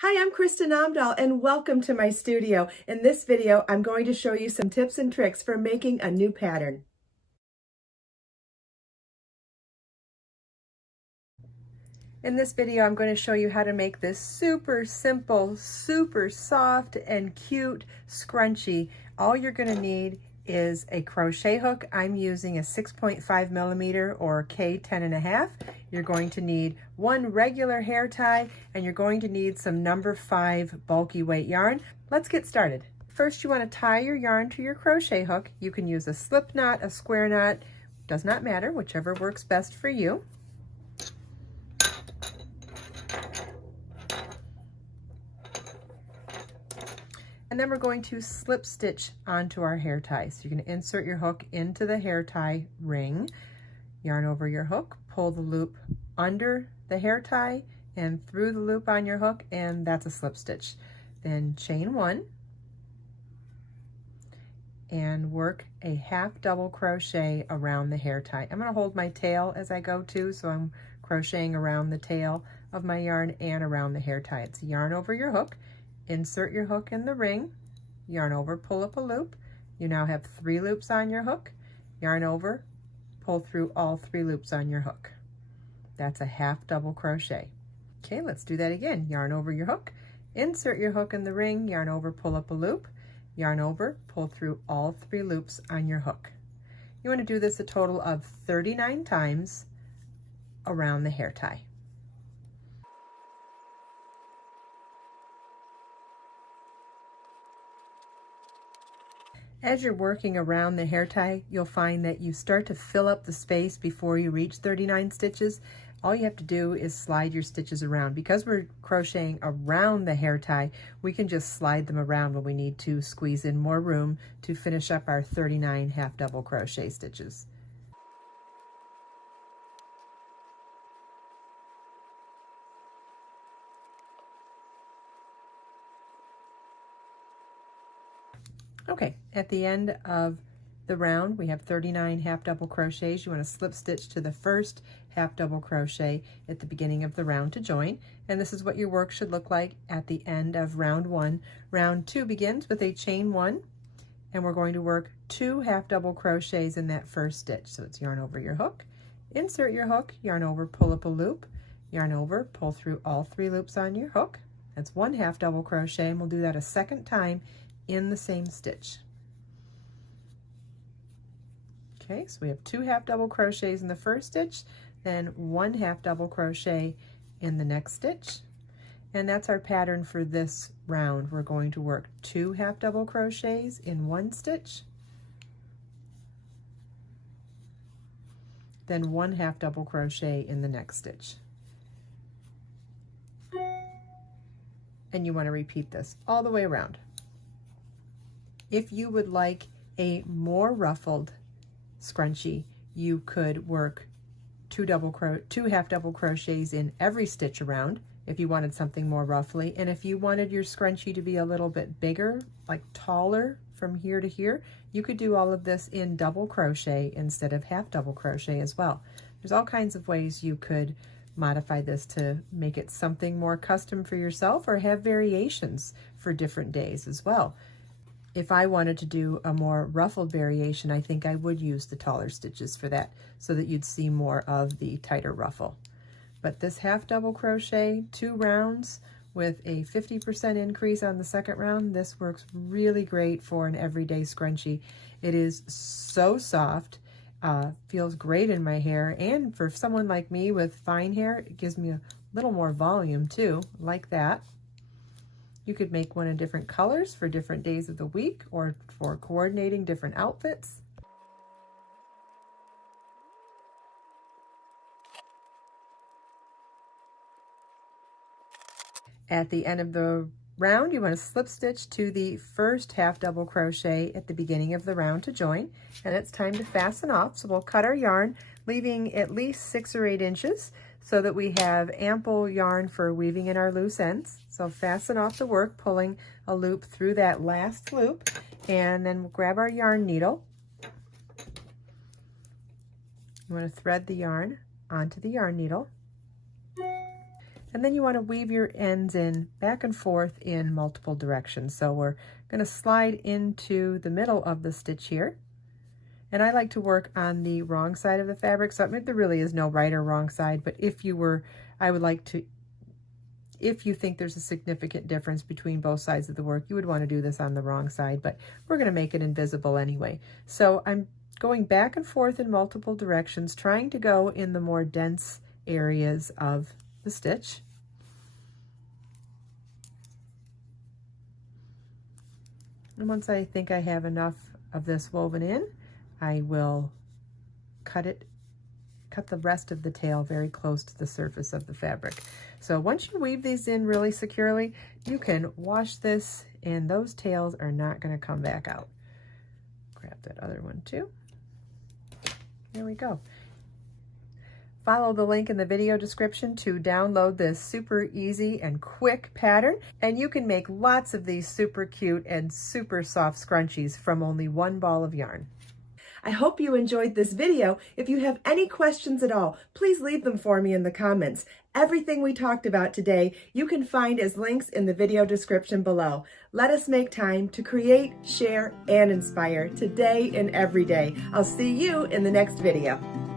Hi, I'm Kristin Omdahl and welcome to my studio. In this video, I'm going to show you some tips and tricks for making a new pattern. In this video, I'm going to show you how to make this super simple, super soft and cute scrunchie. All you're going to need is a crochet hook. I'm using a 6.5 millimeter or K 10.5. You're going to need one regular hair tie and you're going to need some number 5 bulky weight yarn. Let's get started. First, you want to tie your yarn to your crochet hook. You can use a slip knot, a square knot, does not matter, whichever works best for you. And then we're going to slip stitch onto our hair tie. So you're going to insert your hook into the hair tie ring, yarn over your hook, pull the loop under the hair tie and through the loop on your hook, and that's a slip stitch. Then chain 1 and work a half double crochet around the hair tie. I'm going to hold my tail as I go too, so I'm crocheting around the tail of my yarn and around the hair tie. It's yarn over your hook. Insert your hook in the ring, yarn over, pull up a loop. You now have 3 loops on your hook. Yarn over, pull through all 3 loops on your hook. That's a half double crochet. Okay, let's do that again. Yarn over your hook, insert your hook in the ring, yarn over, pull up a loop, yarn over, pull through all 3 loops on your hook. You want to do this a total of 39 times around the hair tie. As you're working around the hair tie, you'll find that you start to fill up the space before you reach 39 stitches. All you have to do is slide your stitches around. Because we're crocheting around the hair tie, we can just slide them around when we need to squeeze in more room to finish up our 39 half double crochet stitches. Okay, at the end of the round, we have 39 half double crochets. You want to slip stitch to the first half double crochet at the beginning of the round to join. And this is what your work should look like at the end of round 1. Round 2 begins with a chain 1, and we're going to work 2 half double crochets in that first stitch. So it's yarn over your hook, insert your hook, yarn over, pull up a loop, yarn over, pull through all 3 loops on your hook. That's 1 half double crochet, and we'll do that a second time in the same stitch. Okay, so we have 2 half double crochets in the first stitch, then 1 half double crochet in the next stitch. And that's our pattern for this round. We're going to work 2 half double crochets in one stitch, then 1 half double crochet in the next stitch. And you want to repeat this all the way around. If you would like a more ruffled scrunchie, you could work 2 half double crochets in every stitch around if you wanted something more ruffly. And if you wanted your scrunchie to be a little bit bigger, like taller from here to here, you could do all of this in double crochet instead of half double crochet as well. There's all kinds of ways you could modify this to make it something more custom for yourself, or have variations for different days as well. If I wanted to do a more ruffled variation, I think I would use the taller stitches for that so that you'd see more of the tighter ruffle. But this half double crochet, 2 rounds with a 50% increase on the second round, this works really great for an everyday scrunchie. It is so soft, feels great in my hair, and for someone like me with fine hair, it gives me a little more volume too, like that. You could make one in different colors for different days of the week or for coordinating different outfits. At the end of the round, you want to slip stitch to the first half double crochet at the beginning of the round to join, and it's time to fasten off. So we'll cut our yarn, leaving at least 6 or 8 inches so that we have ample yarn for weaving in our loose ends. So fasten off the work, pulling a loop through that last loop, and then we'll grab our yarn needle. You want to thread the yarn onto the yarn needle. And then you want to weave your ends in back and forth in multiple directions. So we're going to slide into the middle of the stitch here. And I like to work on the wrong side of the fabric. So I mean, there really is no right or wrong side, but if you were, I would like to, if you think there's a significant difference between both sides of the work, you would want to do this on the wrong side, but we're going to make it invisible anyway. So I'm going back and forth in multiple directions, trying to go in the more dense areas of the stitch. And once I think I have enough of this woven in, I will cut the rest of the tail very close to the surface of the fabric. So once you weave these in really securely, you can wash this and those tails are not going to come back out. Grab that other one too. There we go. Follow the link in the video description to download this super easy and quick pattern, and you can make lots of these super cute and super soft scrunchies from only one ball of yarn. I hope you enjoyed this video. If you have any questions at all, please leave them for me in the comments. Everything we talked about today, you can find as links in the video description below. Let us make time to create, share, and inspire today and every day. I'll see you in the next video.